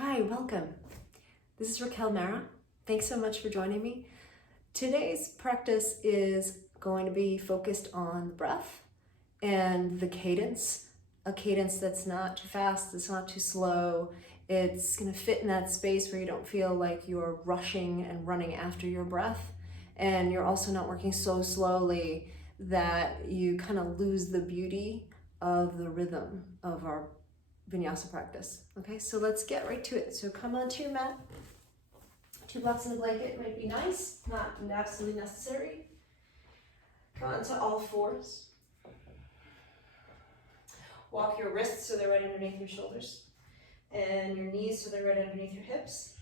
Hi, welcome. This is Raquel Mara. Thanks so much for joining me. Today's practice is going to be focused on the breath and the cadence, a cadence that's not too fast, that's not too slow. It's going to fit in that space where you don't feel like you're rushing and running after your breath, and you're also not working so slowly that you kind of lose the beauty of the rhythm of our Vinyasa practice. Okay, so let's get right to it. So come onto your mat. 2 blocks in the blanket might be nice, not absolutely necessary. Come onto all fours. Walk your wrists so they're right underneath your shoulders, and your knees so they're right underneath your hips.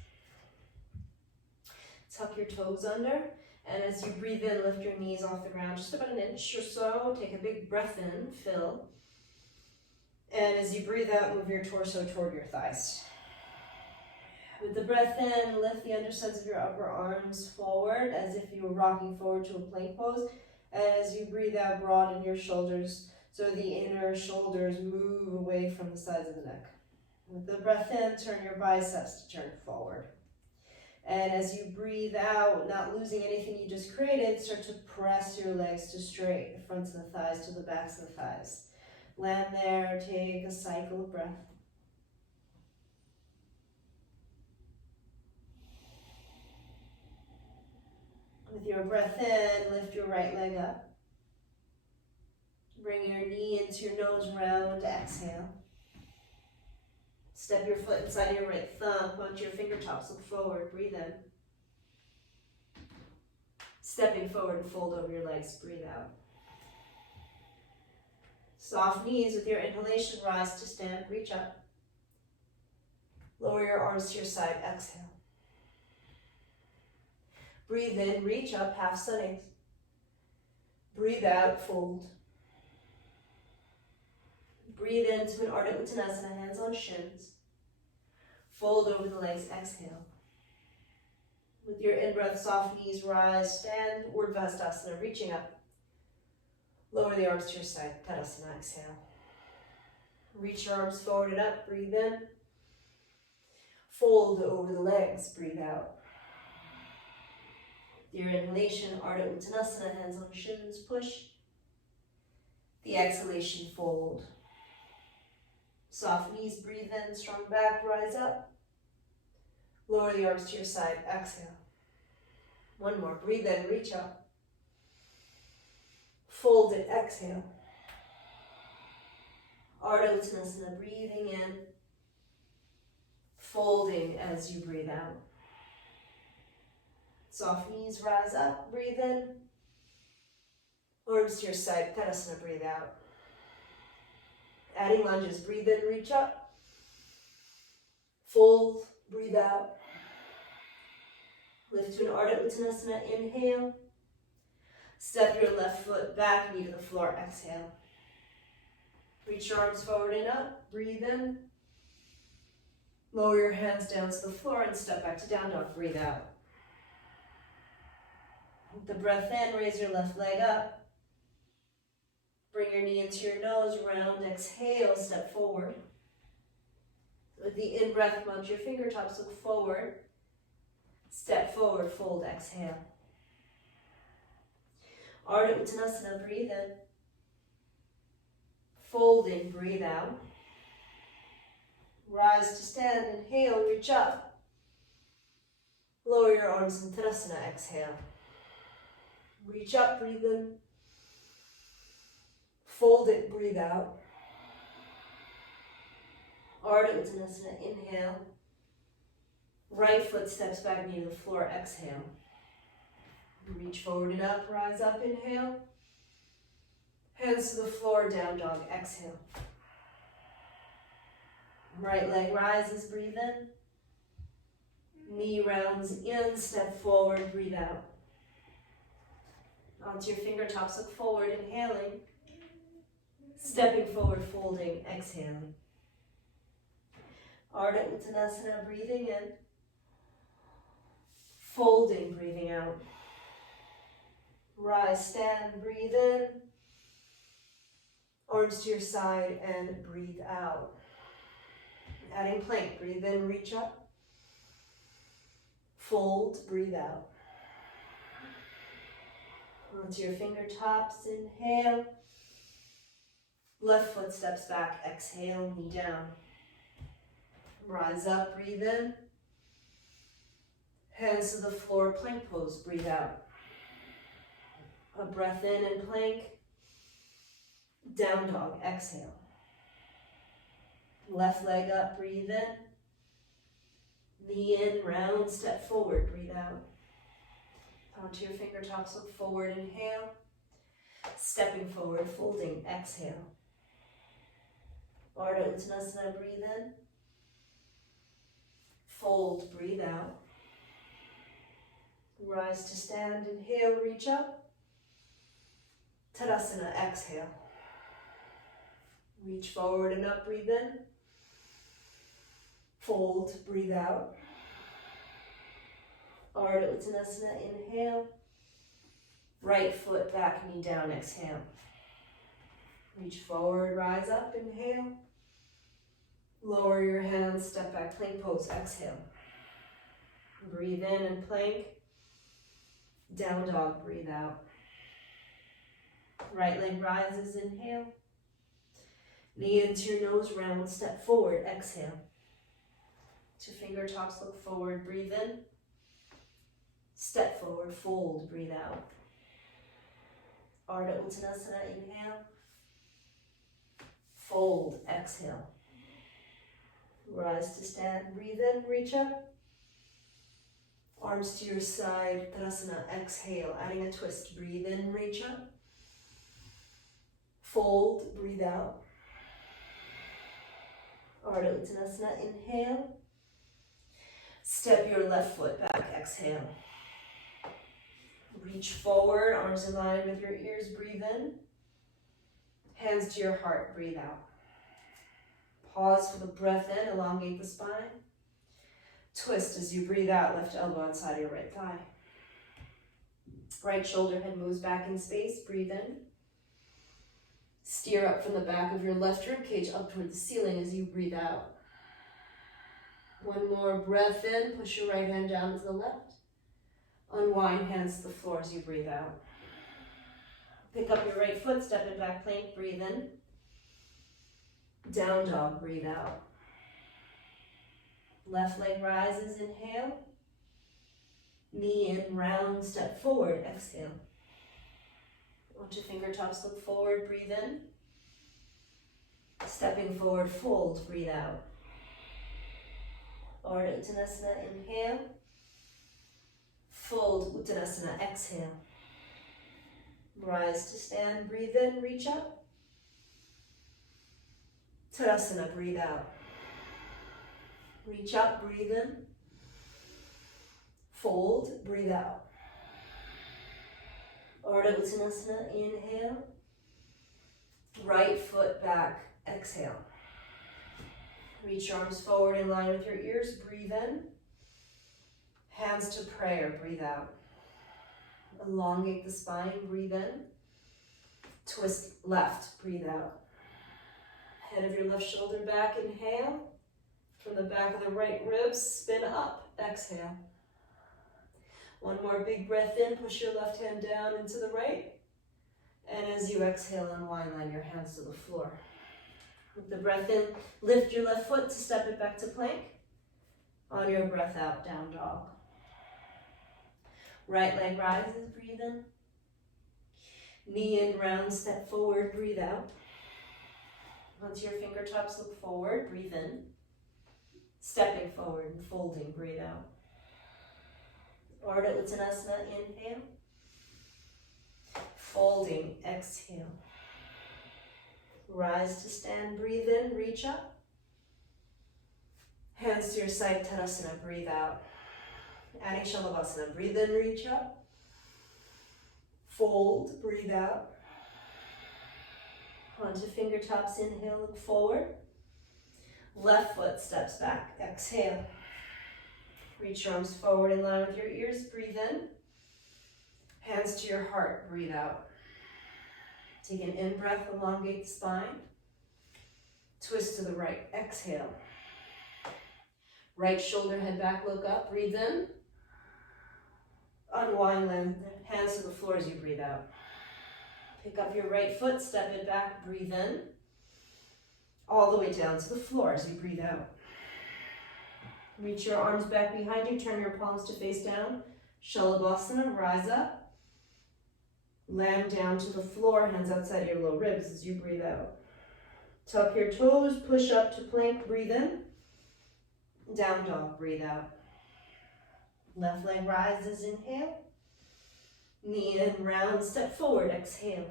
Tuck your toes under, and as you breathe in, lift your knees off the ground just about an inch or so. Take a big breath in, fill. And as you breathe out, move your torso toward your thighs. With the breath in, lift the undersides of your upper arms forward as if you were rocking forward to a plank pose. As you breathe out, broaden your shoulders so the inner shoulders move away from the sides of the neck. With the breath in, turn your biceps to turn forward. And as you breathe out, not losing anything you just created, start to press your legs to straight, the fronts of the thighs to the backs of the thighs. Land there, take a cycle of breath. With your breath in, lift your right leg up. Bring your knee into your nose round, exhale. Step your foot inside your right thumb, punch your fingertips, look forward, breathe in. Stepping forward and fold over your legs, breathe out. Soft knees with your inhalation, rise to stand, reach up. Lower your arms to your side, exhale. Breathe in, reach up, half sunning. Breathe out, fold. Breathe into an Ardha Uttanasana, hands on shins. Fold over the legs, exhale. With your in-breath, soft knees, rise, stand, Urdhva Hastasana, reaching up. Lower the arms to your side, Tadasana, exhale. Reach your arms forward and up, breathe in. Fold over the legs, breathe out. Your inhalation, Ardha Uttanasana, hands on shins, push. The exhalation, fold. Soft knees, breathe in, strong back, rise up. Lower the arms to your side, exhale. One more, breathe in, reach up. Fold it, exhale. Ardha Uttanasana, breathing in. Folding as you breathe out. Soft knees, rise up, breathe in. Arms to your side, Tadasana, breathe out. Adding lunges, breathe in, reach up. Fold, breathe out. Lift to an Ardha Uttanasana, inhale. Step your left foot back, knee to the floor, exhale. Reach your arms forward and up, breathe in. Lower your hands down to the floor and step back to down dog, breathe out. With the breath in, raise your left leg up. Bring your knee into your nose, round, exhale, step forward. With the in-breath, mount your fingertips, look forward. Step forward, fold, exhale. Ardha Uttanasana, breathe in. Folding, breathe out. Rise to stand, inhale, reach up. Lower your arms in Tadasana, exhale. Reach up, breathe in. Fold it, breathe out. Ardha Uttanasana, inhale. Right foot steps back, knee to the floor, exhale. Reach forward and up, rise up, inhale. Hands to the floor, down dog, exhale. Right leg rises, breathe in. Knee rounds in, step forward, breathe out. Onto your fingertips, look forward, inhaling. Stepping forward, folding, exhaling. Ardha Uttanasana, breathing in. Folding, breathing out. Rise, stand, breathe in. Arms to your side and breathe out. Adding plank, breathe in, reach up. Fold, breathe out. Onto your fingertips, inhale. Left foot steps back, exhale, knee down. Rise up, breathe in. Hands to the floor, plank pose, breathe out. A breath in and plank. Down dog, exhale. Left leg up, breathe in. Knee in, round, step forward, breathe out. Onto your fingertips, look forward, inhale. Stepping forward, folding, exhale. Ardha Uttanasana, breathe in. Fold, breathe out. Rise to stand, inhale, reach up. Tadasana, exhale. Reach forward and up, breathe in. Fold, breathe out. Ardha Uttanasana, inhale. Right foot back, knee down, exhale. Reach forward, rise up, inhale. Lower your hands, step back, plank pose, exhale. Breathe in and plank. Down dog, breathe out. Right leg rises, inhale. Knee into your nose, round, step forward, exhale. Two fingertips, look forward, breathe in. Step forward, fold, breathe out. Ardha Uttanasana, inhale. Fold, exhale. Rise to stand, breathe in, reach up. Arms to your side, Tadasana, exhale, adding a twist, breathe in, reach up. Fold, breathe out. Ardha Uttanasana, inhale. Step your left foot back, exhale. Reach forward, arms in line with your ears, breathe in. Hands to your heart, breathe out. Pause for the breath in, elongate the spine. Twist as you breathe out, left elbow outside your right thigh. Right shoulder head moves back in space, breathe in. Steer up from the back of your left rib cage up toward the ceiling as you breathe out. One more breath in, push your right hand down to the left. Unwind, hands to the floor as you breathe out. Pick up your right foot, step in back plank, breathe in. Down dog, breathe out. Left leg rises, inhale. Knee in, round, step forward, exhale. Onto fingertips, look forward, breathe in. Stepping forward, fold, breathe out. Ardha Uttanasana, inhale. Fold, Uttanasana, exhale. Rise to stand, breathe in, reach up. Tadasana, breathe out. Reach up, breathe in. Fold, breathe out. Ardha Uttanasana, inhale. Right foot back, exhale. Reach your arms forward in line with your ears, breathe in. Hands to prayer, breathe out. Elongate the spine, breathe in. Twist left, breathe out. Head of your left shoulder back, inhale. From the back of the right ribs, spin up, exhale. One more big breath in, push your left hand down into the right. And as you exhale, unwind, line your hands to the floor. With the breath in, lift your left foot to step it back to plank. On your breath out, down dog. Right leg rises, breathe in. Knee in, round, step forward, breathe out. Onto your fingertips, look forward, breathe in. Stepping forward and folding, breathe out. Ardha Uttanasana, inhale. Folding, exhale. Rise to stand, breathe in, reach up. Hands to your side, Tadasana, breathe out. Adding Shalabhasana, breathe in, reach up. Fold, breathe out. Onto fingertips, inhale, look forward. Left foot steps back, exhale. Reach your arms forward in line with your ears, breathe in. Hands to your heart, breathe out. Take an in-breath, elongate the spine. Twist to the right, exhale. Right shoulder, head back, look up, breathe in. Unwind, land hands to the floor as you breathe out. Pick up your right foot, step it back, breathe in. All the way down to the floor as you breathe out. Reach your arms back behind you, turn your palms to face down. Shalabhasana, rise up. Land down to the floor, hands outside your low ribs as you breathe out. Tuck your toes, push up to plank, breathe in. Down dog, breathe out. Left leg rises, inhale. Knee in, round, step forward, exhale.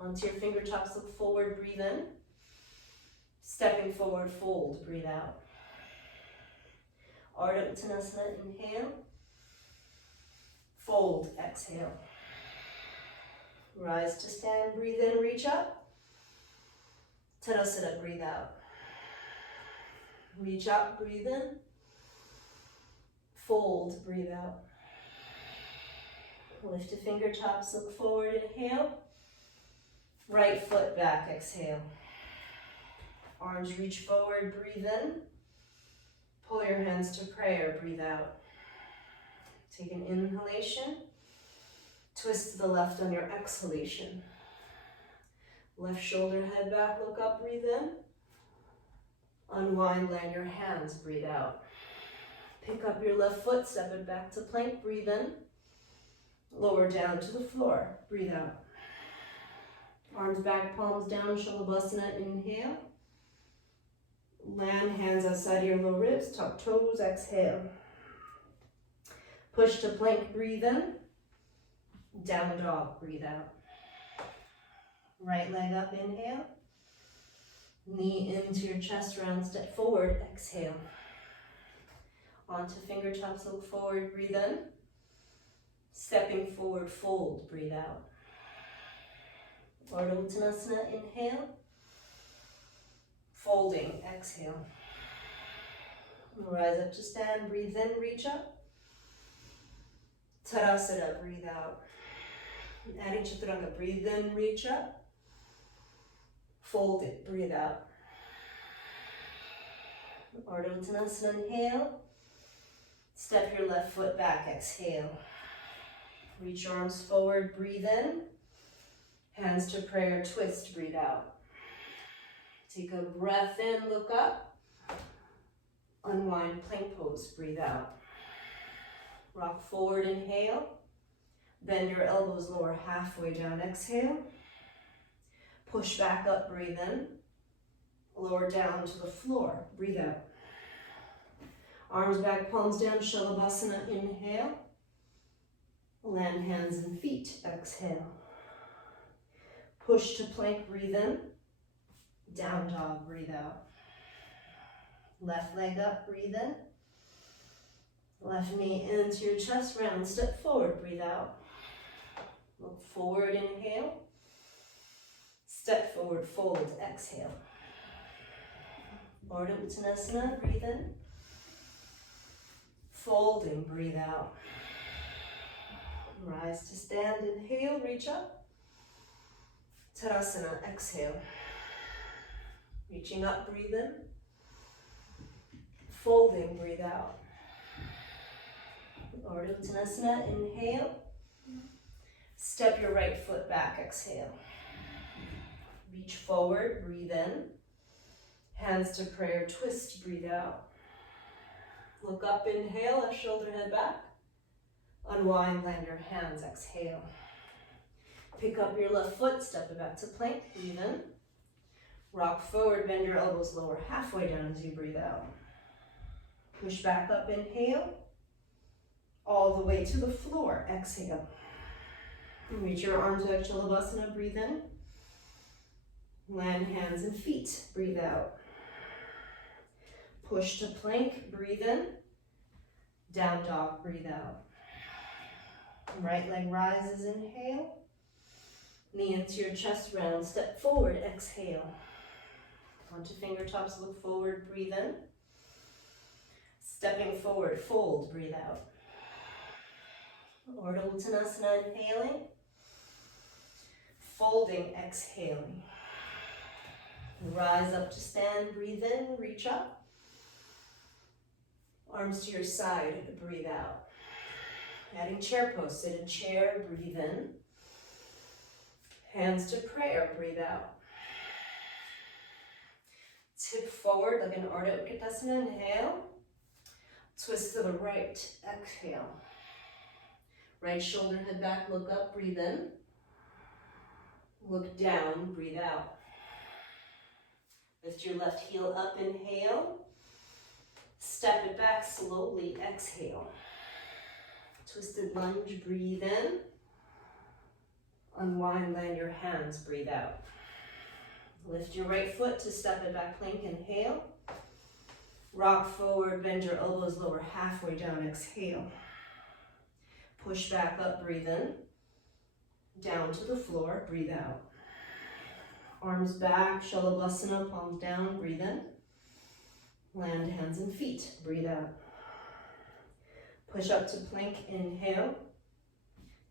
Onto your fingertips, look forward, breathe in. Stepping forward, fold, breathe out. Ardha Uttanasana, inhale. Fold, exhale. Rise to stand, breathe in, reach up. Tadasana, breathe out. Reach up, breathe in. Fold, breathe out. Lift the fingertips, look forward, inhale. Right foot back, exhale. Arms reach forward, breathe in. Pull your hands to prayer, breathe out. Take an inhalation. Twist to the left on your exhalation. Left shoulder, head back, look up, breathe in. Unwind, land your hands, breathe out. Pick up your left foot, step it back to plank, breathe in. Lower down to the floor, breathe out. Arms back, palms down, Shalabhasana, inhale. Land hands outside your low ribs, tuck toes, exhale. Push to plank, breathe in. Down dog, breathe out. Right leg up, inhale. Knee into your chest, round, step forward, exhale. Onto fingertips, look forward, breathe in. Stepping forward, fold, breathe out. Ardha Uttanasana, inhale. Folding, exhale. Rise up to stand, breathe in, reach up. Tadasana, breathe out. Adding Chaturanga, breathe in, reach up. Fold it, breathe out. Ardha Uttanasana, inhale. Step your left foot back, exhale. Reach your arms forward, breathe in. Hands to prayer, twist, breathe out. Take a breath in, look up. Unwind, plank pose, breathe out. Rock forward, inhale. Bend your elbows lower halfway down, exhale. Push back up, breathe in. Lower down to the floor, breathe out. Arms back, palms down, Shalabhasana, inhale. Land hands and feet, exhale. Push to plank, breathe in. Down dog, breathe out. Left leg up, breathe in. Left knee into your chest, round, step forward, breathe out. Look forward, inhale. Step forward, fold, exhale. Ardha Uttanasana, breathe in. Folding, breathe out. Rise to stand, inhale, reach up. Tadasana, exhale. Reaching up, breathe in. Folding, breathe out. Ardha Uttanasana, inhale. Step your right foot back, exhale. Reach forward, breathe in. Hands to prayer, twist, breathe out. Look up, inhale, left shoulder, head back. Unwind, land your hands, exhale. Pick up your left foot, step it back to plank, breathe in. Rock forward, bend your elbows lower halfway down as you breathe out. Push back up, inhale. All the way to the floor, exhale. Reach your arms out, Shalabhasana, breathe in. Land hands and feet, breathe out. Push to plank, breathe in. Down dog, breathe out. Right leg rises, inhale. Knee into your chest, round, step forward, exhale. Onto fingertips, look forward, breathe in. Stepping forward, fold, breathe out. Ardha Uttanasana, inhaling. Folding, exhaling. Rise up to stand, breathe in, reach up. Arms to your side, breathe out. Adding chair pose, sit in chair, breathe in. Hands to prayer, breathe out. Tip forward like an Ardha Utkatasana, inhale. Twist to the right, exhale. Right shoulder, head back, look up, breathe in. Look down, breathe out. Lift your left heel up, inhale. Step it back slowly, exhale. Twisted lunge, breathe in. Unwind, land your hands, breathe out. Lift your right foot to step it back, plank, inhale. Rock forward, bend your elbows lower halfway down, exhale. Push back up, breathe in. Down to the floor, breathe out. Arms back, Shalabhasana, palms down, breathe in. Land hands and feet, breathe out. Push up to plank, inhale.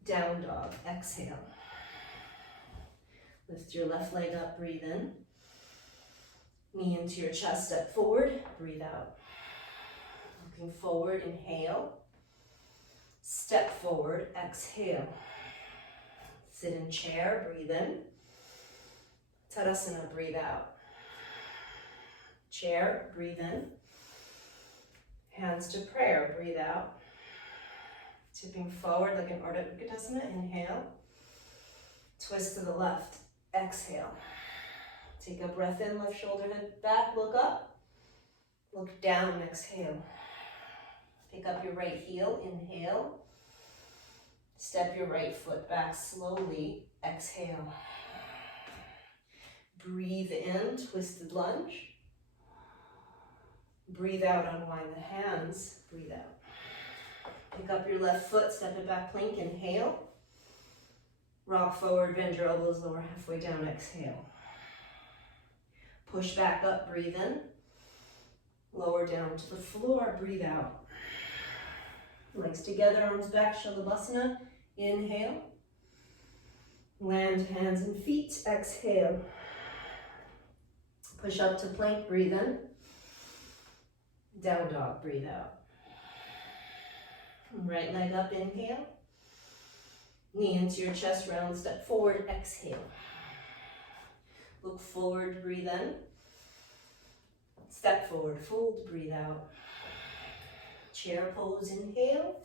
Down dog, exhale. Lift your left leg up, breathe in. Knee into your chest, step forward, breathe out. Looking forward, inhale. Step forward, exhale. Sit in chair, breathe in. Tadasana, breathe out. Chair, breathe in. Hands to prayer, breathe out. Tipping forward like an Ardha Utkatasana, inhale. Twist to the left, exhale. Take a breath in, left shoulder, head back, look up. Look down, exhale. Pick up your right heel, inhale. Step your right foot back slowly, exhale. Breathe in, twisted lunge. Breathe out, unwind the hands, breathe out. Pick up your left foot, step it back, plank, inhale. Rock forward, bend your elbows lower halfway down, exhale. Push back up, breathe in. Lower down to the floor, breathe out. Legs together, arms back, Shalabhasana, inhale. Land hands and feet, exhale. Push up to plank, breathe in. Down dog, breathe out. Right leg up, inhale. Knee into your chest, round, step forward, exhale. Look forward, breathe in. Step forward, fold, breathe out. Chair pose, inhale.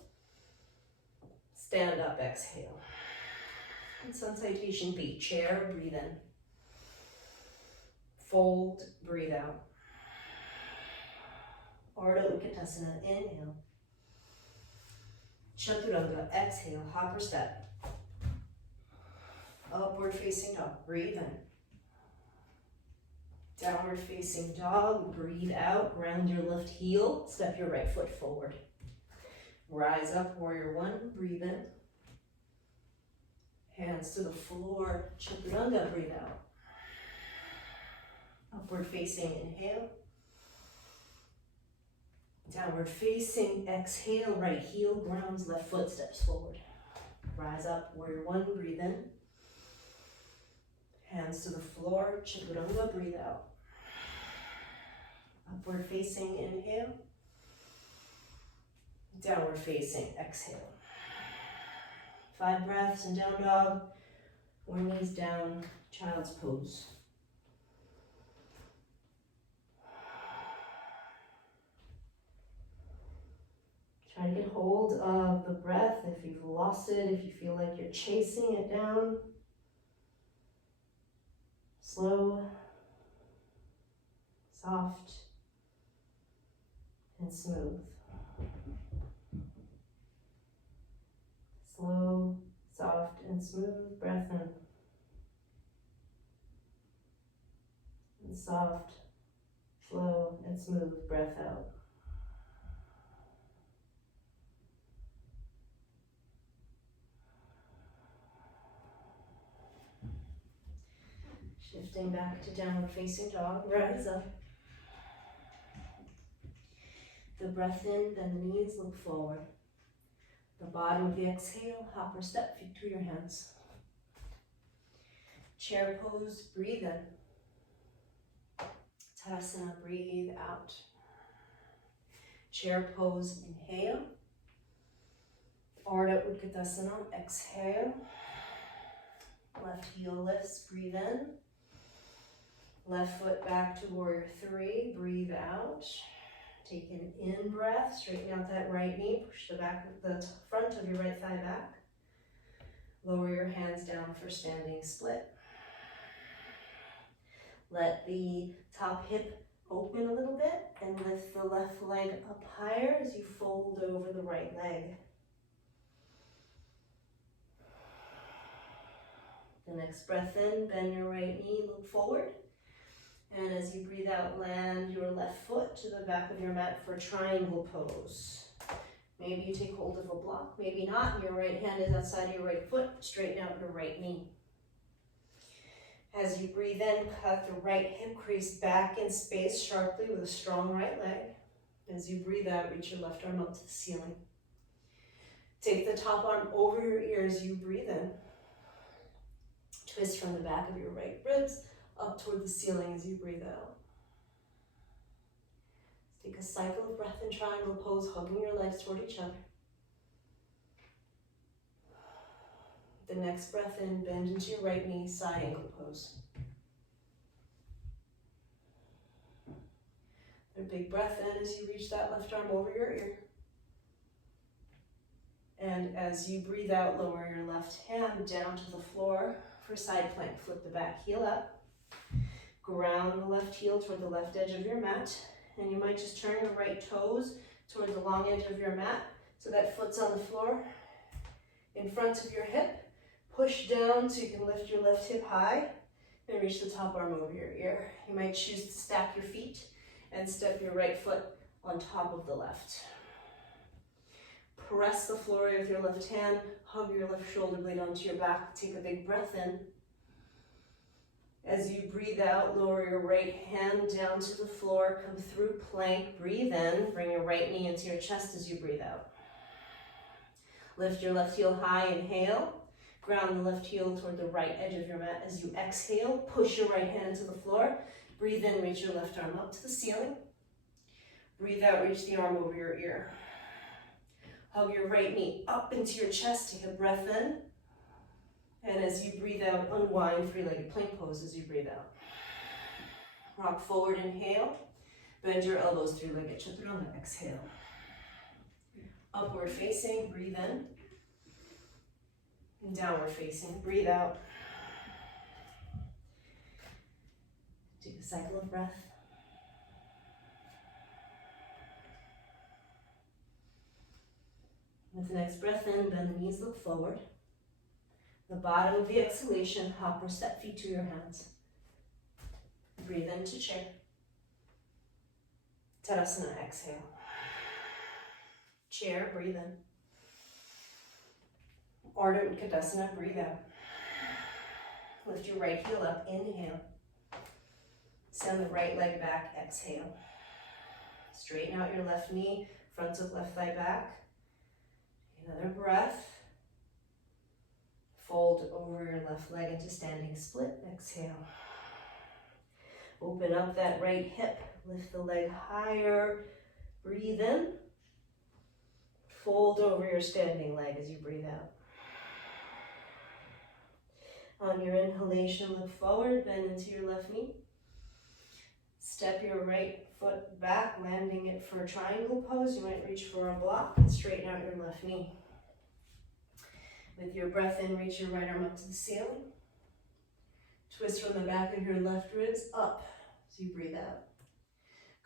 Stand up, exhale. And sun salutation B, chair, breathe in. Fold, breathe out. Ardha Utkatasana, inhale. Chaturanga, exhale, hopper step. Upward facing dog, breathe in. Downward facing dog, breathe out, ground your left heel, step your right foot forward. Rise up, warrior one, breathe in. Hands to the floor, chaturanga, breathe out. Upward facing, inhale. Downward facing, exhale, right heel grounds, left foot steps forward. Rise up, warrior one, breathe in. Hands to the floor, chaturanga, breathe out. Upward facing, inhale. Downward facing, exhale. 5 breaths in down dog, or knees down, child's pose. Try to get hold of the breath if you've lost it, if you feel like you're chasing it down. Slow, soft, and smooth. Slow, soft, and smooth. Breath in. And soft, slow, and smooth. Breath out. Shifting back to downward facing dog, rise up. The breath in, bend the knees, look forward. The bottom of the exhale, hopper step, feet to your hands. Chair pose, breathe in. Tadasana, breathe out. Chair pose, inhale. Ardha Utkatasana, exhale. Left heel lifts, breathe in. Left foot back to warrior three, breathe out. Take an in breath, straighten out that right knee, push the front of your right thigh back. Lower your hands down for standing split. Let the top hip open a little bit and lift the left leg up higher as you fold over the right leg. The next breath in, bend your right knee, look forward. And as you breathe out, land your left foot to the back of your mat for triangle pose. Maybe you take hold of a block, maybe not. Your right hand is outside your right foot. Straighten out your right knee. As you breathe in, cut the right hip crease back in space sharply with a strong right leg. As you breathe out, reach your left arm up to the ceiling. Take the top arm over your ear as you breathe in. Twist from the back of your right ribs up toward the ceiling as you breathe out. Take a cycle of breath in triangle pose, hugging your legs toward each other. The next breath in, bend into your right knee, side angle pose. A big breath in as you reach that left arm over your ear. And as you breathe out, lower your left hand down to the floor for side plank. Flip the back heel up. Ground the left heel toward the left edge of your mat. And you might just turn your right toes toward the long edge of your mat so that foot's on the floor in front of your hip. Push down so you can lift your left hip high and reach the top arm over your ear. You might choose to stack your feet and step your right foot on top of the left. Press the floor with your left hand, hug your left shoulder blade onto your back. Take a big breath in. As you breathe out, lower your right hand down to the floor, come through plank, breathe in, bring your right knee into your chest as you breathe out. Lift your left heel high, inhale. Ground the left heel toward the right edge of your mat. As you exhale, push your right hand into the floor. Breathe in, reach your left arm up to the ceiling. Breathe out, reach the arm over your ear. Hug your right knee up into your chest, take a breath in. And as you breathe out, unwind, three-legged plank pose as you breathe out. Rock forward, inhale. Bend your elbows, three-legged chaturanga, exhale. Upward facing, breathe in. And downward facing, breathe out. Do a cycle of breath. With the next breath in, bend the knees, look forward. The bottom of the exhalation, hop or step feet to your hands. Breathe into chair. Tadasana, exhale. Chair, breathe in. Ardha Utkatasana, breathe out. Lift your right heel up, inhale. Send the right leg back, exhale. Straighten out your left knee, front of left thigh back. Another breath. Fold over your left leg into standing split, exhale. Open up that right hip, lift the leg higher, breathe in. Fold over your standing leg as you breathe out. On your inhalation, look forward, bend into your left knee. Step your right foot back, landing it for a triangle pose. You might reach for a block and straighten out your left knee. With your breath in, reach your right arm up to the ceiling. Twist from the back of your left ribs up as you breathe out.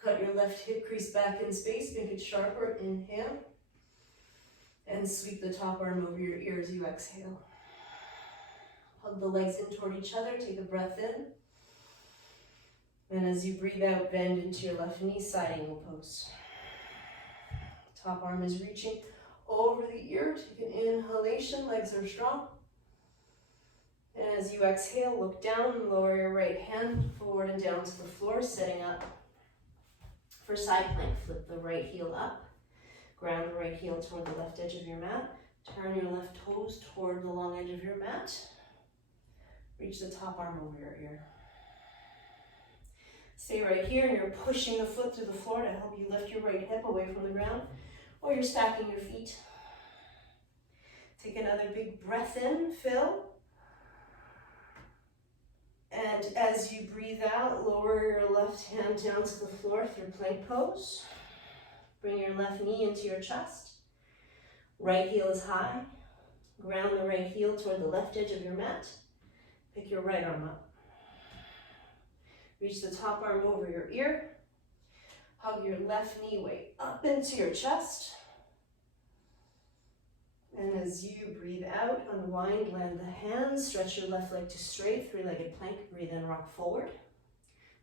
Cut your left hip crease back in space, make it sharper, inhale. And sweep the top arm over your ear as you exhale. Hug the legs in toward each other, take a breath in. And as you breathe out, bend into your left knee, side angle pose. Top arm is reaching over the ear, take an inhalation, legs are strong. And as you exhale, look down and lower your right hand forward and down to the floor, setting up for side plank. Flip the right heel up, ground the right heel toward the left edge of your mat, turn your left toes toward the long edge of your mat, reach the top arm over your ear. Stay right here, and you're pushing the foot through the floor to help you lift your right hip away from the ground, or you're stacking your feet. Take another big breath in, fill. And as you breathe out, lower your left hand down to the floor through plank pose. Bring your left knee into your chest. Right heel is high. Ground the right heel toward the left edge of your mat. Pick your right arm up. Reach the top arm over your ear. Hug your left knee way up into your chest. And as you breathe out, unwind, land the hands, stretch your left leg to straight, three-legged plank, breathe in, rock forward.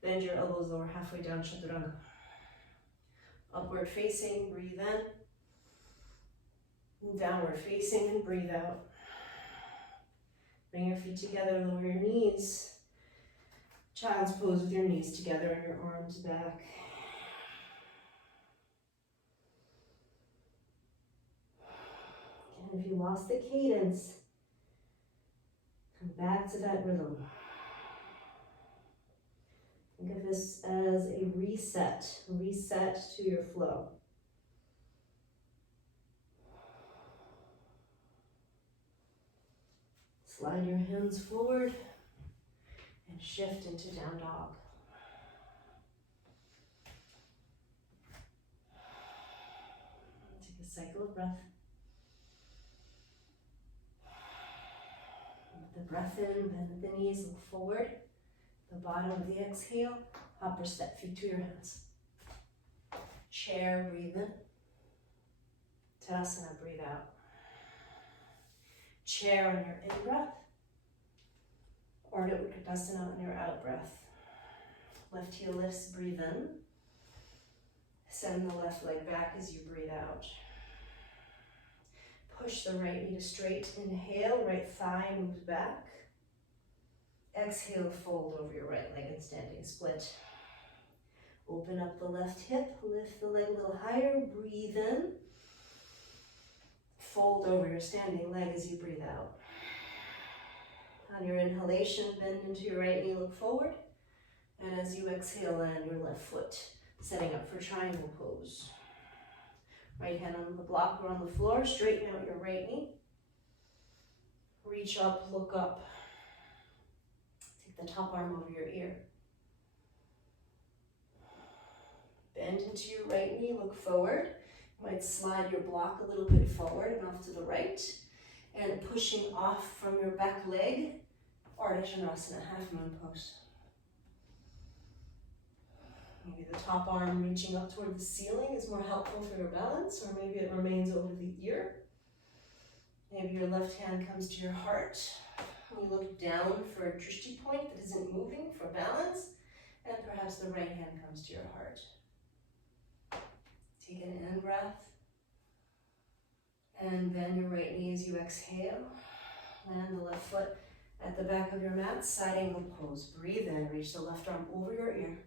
Bend your elbows lower halfway down, chaturanga. Upward facing, breathe in. Downward facing, and breathe out. Bring your feet together, lower your knees. Child's pose with your knees together and your arms back. And if you lost the cadence, come back to that rhythm. Think of this as a reset to your flow. Slide your hands forward and shift into down dog. Take a cycle of breath. With the breath in, bend at the knees, look forward. The bottom of the exhale, hop or step, feet to your hands. Chair, breathe in. Tadasana, breathe out. Chair on your in-breath. Ardha Utkatasana on your out-breath. Left heel lifts, breathe in. Send the left leg back as you breathe out. Push the right knee to straight. Inhale, right thigh moves back. Exhale, fold over your right leg in standing split. Open up the left hip, lift the leg a little higher, breathe in. Fold over your standing leg as you breathe out. On your inhalation, bend into your right knee, look forward. And as you exhale, land your left foot, setting up for triangle pose. Right hand on the block or on the floor, straighten out your right knee. Reach up, look up. Take the top arm over your ear. Bend into your right knee, look forward. You might slide your block a little bit forward and off to the right. And pushing off from your back leg, Ardha Chandrasana, half moon pose. Maybe the top arm reaching up toward the ceiling is more helpful for your balance, or maybe it remains over the ear. Maybe your left hand comes to your heart. You look down for a drishti point that isn't moving for balance, and perhaps the right hand comes to your heart. Take an in-breath, and bend your right knee as you exhale. Land the left foot at the back of your mat, side angle pose. Breathe in, reach the left arm over your ear.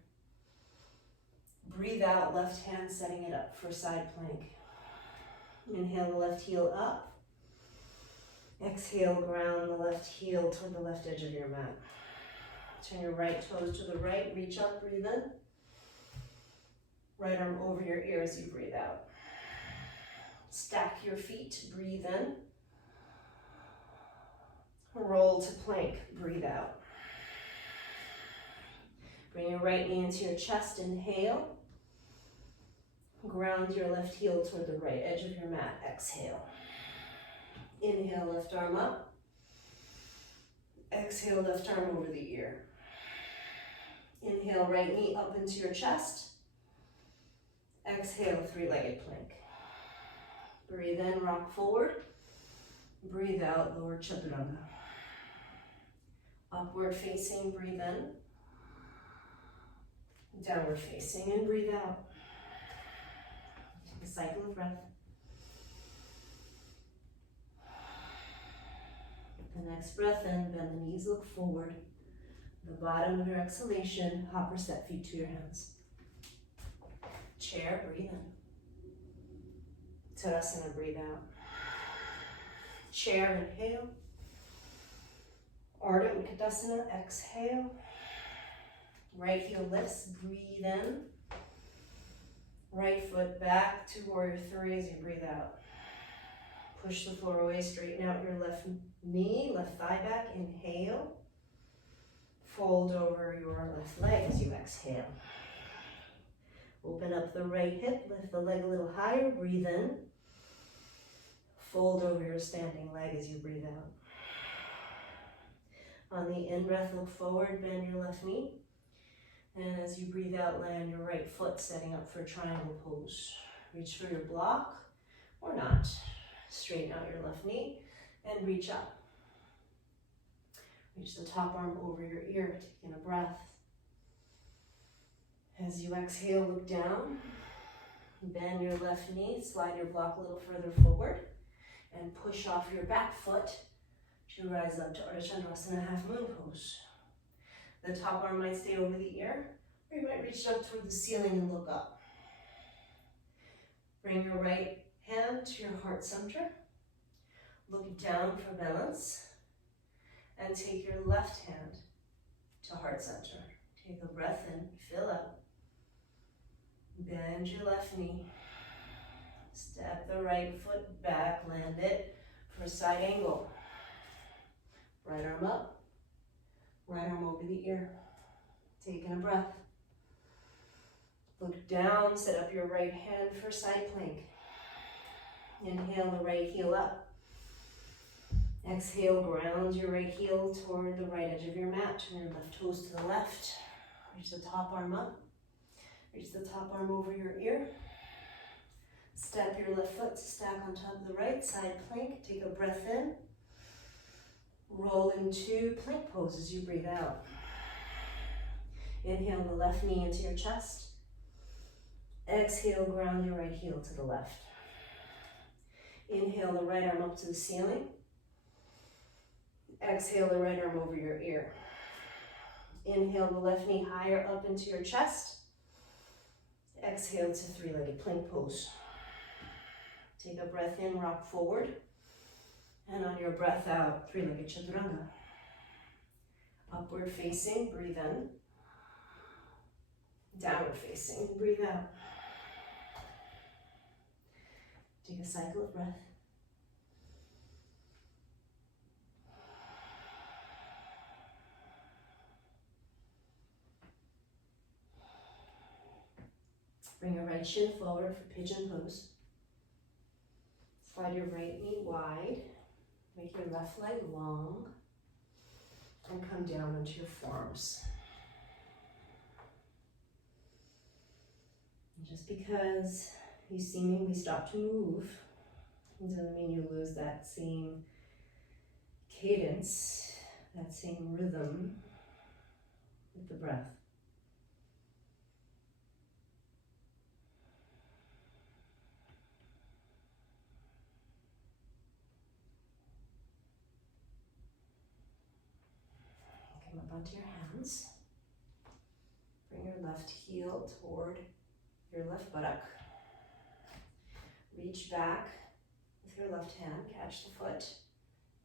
Breathe out, left hand setting it up for side plank. Inhale the left heel up. Exhale, ground the left heel toward the left edge of your mat. Turn your right toes to the right, reach up, breathe in. Right arm over your ear as you breathe out. Stack your feet, breathe in. Roll to plank, breathe out. Bring your right knee into your chest, inhale. Ground your left heel toward the right edge of your mat, exhale. Inhale, left arm up. Exhale, left arm over the ear. Inhale, right knee up into your chest. Exhale, three-legged plank. Breathe in, rock forward. Breathe out, lower chaturanga. Upward facing, breathe in. Downward facing, and breathe out. Take a cycle of breath. The next breath in, bend the knees, look forward. The bottom of your exhalation, hop or step, feet to your hands. Chair, breathe in. Tadasana, breathe out. Chair, inhale. Ardha Utkatasana, exhale. Right heel lifts, breathe in. Right foot back to warrior three as you breathe out. Push the floor away, straighten out your left knee, left thigh back, inhale. Fold over your left leg as you exhale. Open up the right hip, lift the leg a little higher, breathe in. Fold over your standing leg as you breathe out. On the in-breath, look forward, bend your left knee. And as you breathe out, land your right foot, setting up for triangle pose. Reach for your block, or not. Straighten out your left knee and reach up. Reach the top arm over your ear, taking a breath. As you exhale, look down. Bend your left knee, slide your block a little further forward, and push off your back foot to rise up to Ardha Chandrasana, half moon pose. The top arm might stay over the ear, or you might reach up toward the ceiling and look up. Bring your right hand to your heart center. Look down for balance. And take your left hand to heart center. Take a breath in, fill up. Bend your left knee. Step the right foot back, land it for a side angle. Right arm up, right arm over the ear. Taking a breath. Look down, set up your right hand for side plank. Inhale the right heel up. Exhale, ground your right heel toward the right edge of your mat. Turn your left toes to the left. Reach the top arm up. Reach the top arm over your ear. Step your left foot to stack on top of the right, side plank. Take a breath in. Roll into plank pose as you breathe out. Inhale the left knee into your chest. Exhale, ground your right heel to the left. Inhale the right arm up to the ceiling. Exhale the right arm over your ear. Inhale the left knee higher up into your chest. Exhale to three-legged plank pose. Take a breath in, rock forward. And on your breath out, three-legged chaturanga. Upward facing, breathe in. Downward facing, breathe out. Take a cycle of breath. Bring your right shin forward for pigeon pose. Slide your right knee wide. Make your left leg long. And come down into your forearms. And just because you seemingly stop to move, it doesn't mean you lose that same cadence, that same rhythm with the breath. Come up onto your hands. Bring your left heel toward your left buttock. Reach back with your left hand, catch the foot.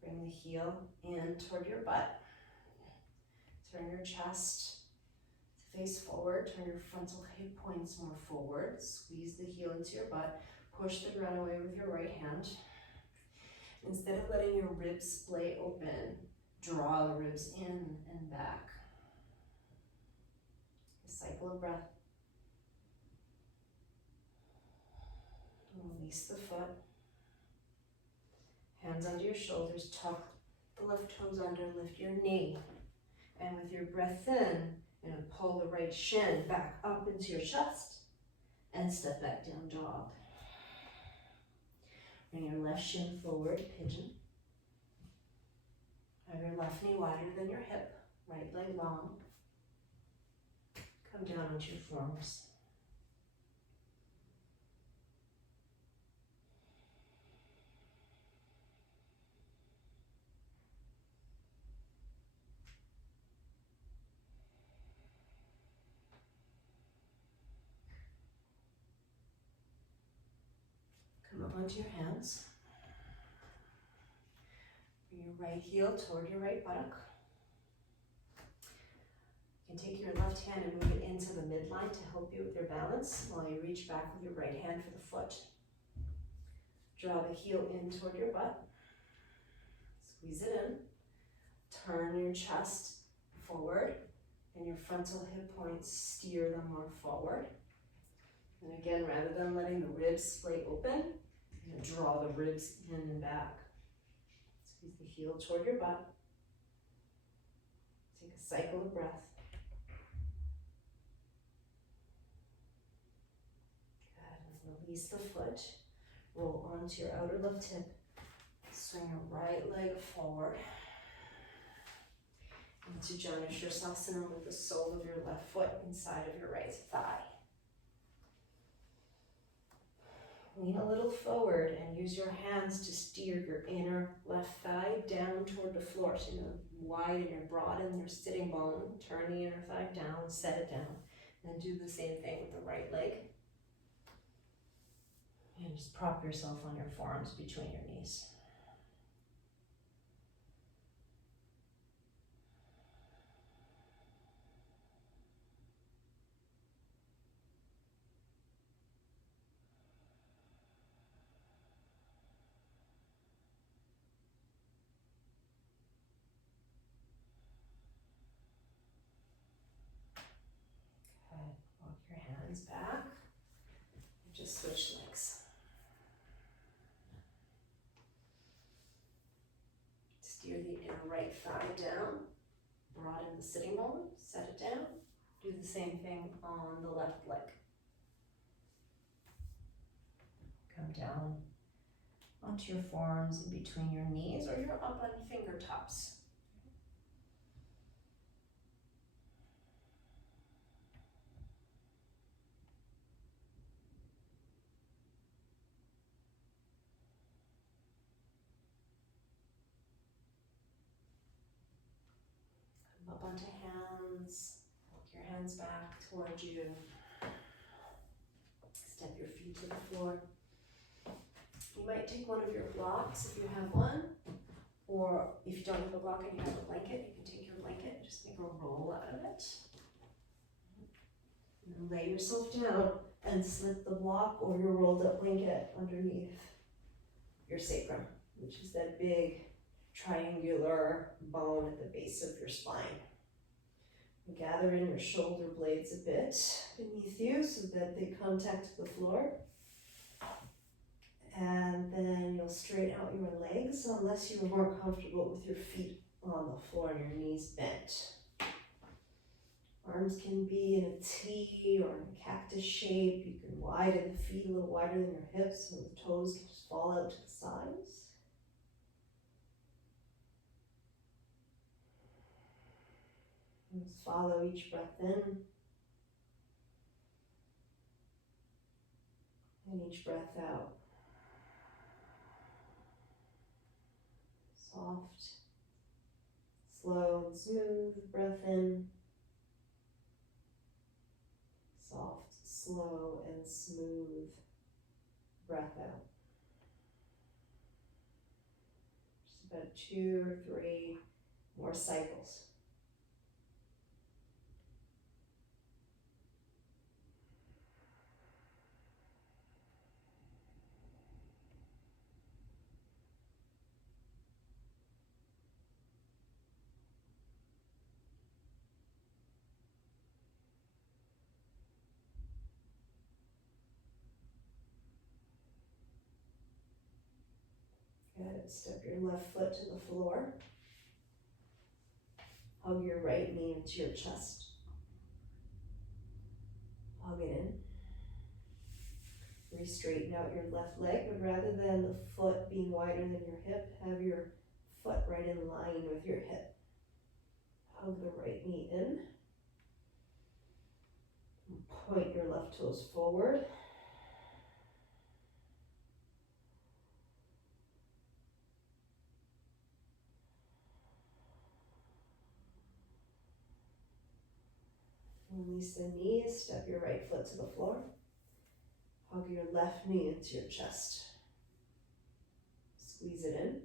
Bring the heel in toward your butt. Turn your chest to face forward. Turn your frontal hip points more forward. Squeeze the heel into your butt. Push the ground away with your right hand. Instead of letting your ribs splay open, draw the ribs in and back. A cycle of breath. Release the foot. Hands under your shoulders, tuck the left toes under, lift your knee. And with your breath in, you're going to pull the right shin back up into your chest and step back down, dog. Bring your left shin forward, pigeon. Have your left knee wider than your hip, right leg long. Come down onto your forearms. Come up onto your hands. Bring your right heel toward your right buttock. You can take your left hand and move it into the midline to help you with your balance while you reach back with your right hand for the foot. Draw the heel in toward your butt. Squeeze it in. Turn your chest forward and your frontal hip points, steer them more forward. And again, rather than letting the ribs splay open, you're going to draw the ribs in and back. Squeeze the heel toward your butt. Take a cycle of breath. Good. And release the foot. Roll onto your outer left hip. Swing your right leg forward. Into Janu Sirsasana with the sole of your left foot inside of your right thigh. Lean a little forward and use your hands to steer your inner left thigh down toward the floor. So you widen or broaden your sitting bone. Turn the inner thigh down, set it down. And do the same thing with the right leg. And just prop yourself on your forearms between your knees. Walk your hands back. Just switch legs. Steer the inner right thigh down. Broaden the sitting bone. Set it down. Do the same thing on the left leg. Come down onto your forearms in between your knees, or you're up on fingertips. Up onto hands, walk your hands back towards you. Step your feet to the floor. You might take one of your blocks if you have one, or if you don't have a block and you have a blanket, you can take your blanket and just make a roll out of it. And lay yourself down and slip the block or your rolled up blanket underneath your sacrum, which is that big triangular bone at the base of your spine. Gather in your shoulder blades a bit beneath you so that they contact the floor. And then you'll straighten out your legs unless you are more comfortable with your feet on the floor and your knees bent. Arms can be in a T or in a cactus shape. You can widen the feet a little wider than your hips so the toes can just fall out to the sides. Just follow each breath in and each breath out. Soft, slow and smooth breath in. Soft, slow and smooth breath out. Just about 2 or 3 more cycles. Good. Step your left foot to the floor. Hug your right knee into your chest. Hug it in. Re-straighten out your left leg, but rather than the foot being wider than your hip, have your foot right in line with your hip. Hug the right knee in. Point your left toes forward. Release the knees, step your right foot to the floor. Hug your left knee into your chest. Squeeze it in.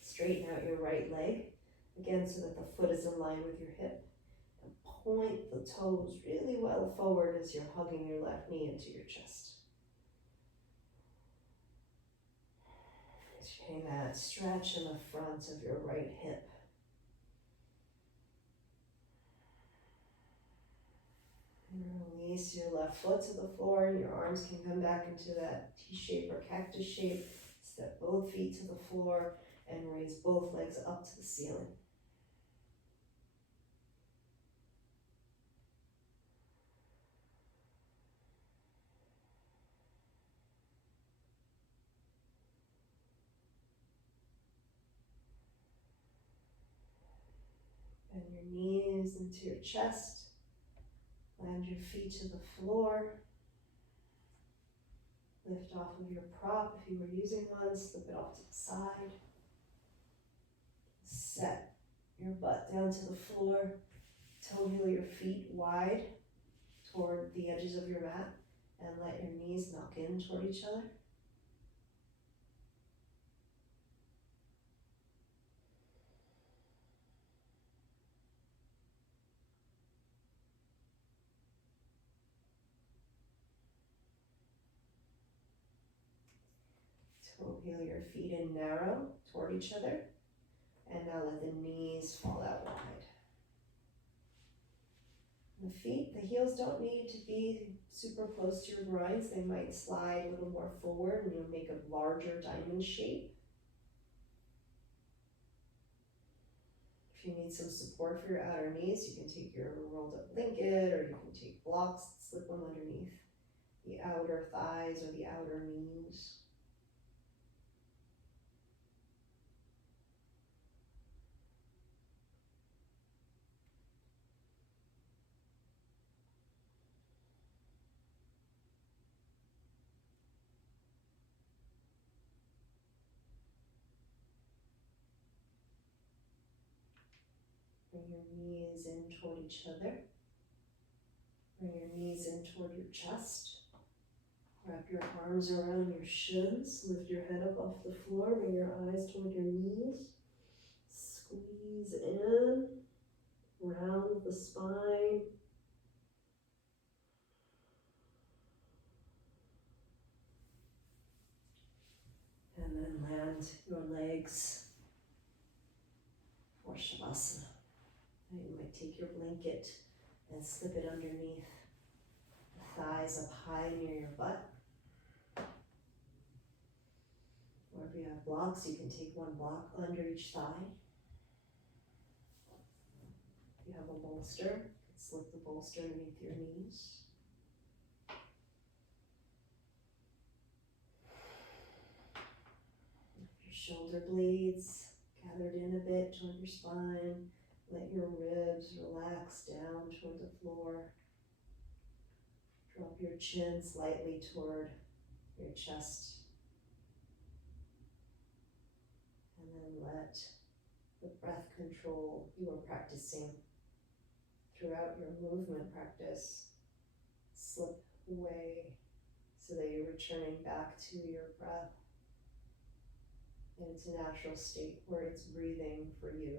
Straighten out your right leg, again so that the foot is in line with your hip. point the toes really well forward as you're hugging your left knee into your chest. As you're getting that stretch in the front of your right hip. And release your left foot to the floor, and your arms can come back into that T-shape or cactus shape. Step both feet to the floor and raise both legs up to the ceiling. Bend your knees into your chest. Land your feet to the floor. Lift off of your prop if you were using one. Slip it off to the side. Set your butt down to the floor. Toe heel your feet wide toward the edges of your mat. And let your knees knock in toward each other. Toe heel your feet in narrow toward each other. And now let the knees fall out wide. The feet, the heels don't need to be super close to your groins. They might slide a little more forward and you'll make a larger diamond shape. If you need some support for your outer knees, you can take your rolled up blanket or you can take blocks, slip them underneath the outer thighs or the outer knees. Bring your knees in toward each other. Bring your knees in toward your chest. Wrap your arms around your shins. Lift your head up off the floor. Bring your eyes toward your knees. Squeeze in. Round the spine. And then land your legs for Shavasana. And you might take your blanket and slip it underneath the thighs up high near your butt. Or if you have blocks, you can take one block under each thigh. If you have a bolster, you can slip the bolster underneath your knees. Your shoulder blades gathered in a bit toward your spine. Let your ribs relax down toward the floor. Drop your chin slightly toward your chest. And then let the breath control you are practicing throughout your movement practice slip away so that you're returning back to your breath in its natural state where it's breathing for you.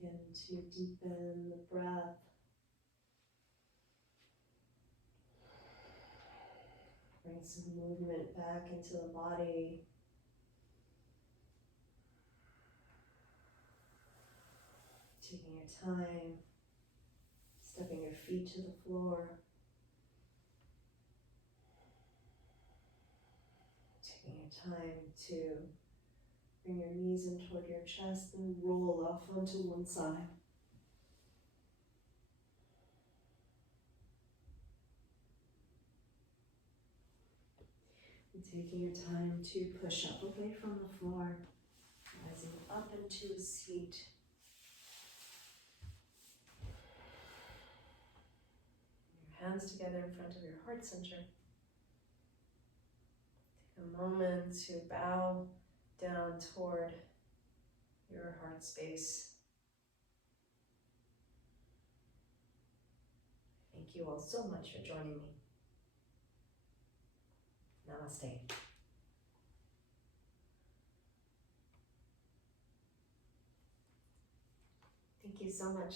Begin to deepen the breath. Bring some movement back into the body. Taking your time, stepping your feet to the floor. Taking your time to bring your knees in toward your chest and roll off onto one side. And taking your time to push up away from the floor, rising up into a seat. Your hands together in front of your heart center. Take a moment to bow down toward your heart space. Thank you all so much for joining me. Namaste. Thank you so much.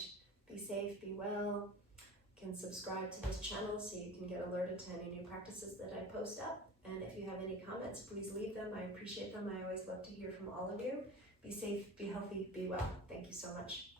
Be safe, be well. You can subscribe to this channel so you can get alerted to any new practices that I post up. And if you have any comments, please leave them. I appreciate them. I always love to hear from all of you. Be safe, be healthy, be well. Thank you so much.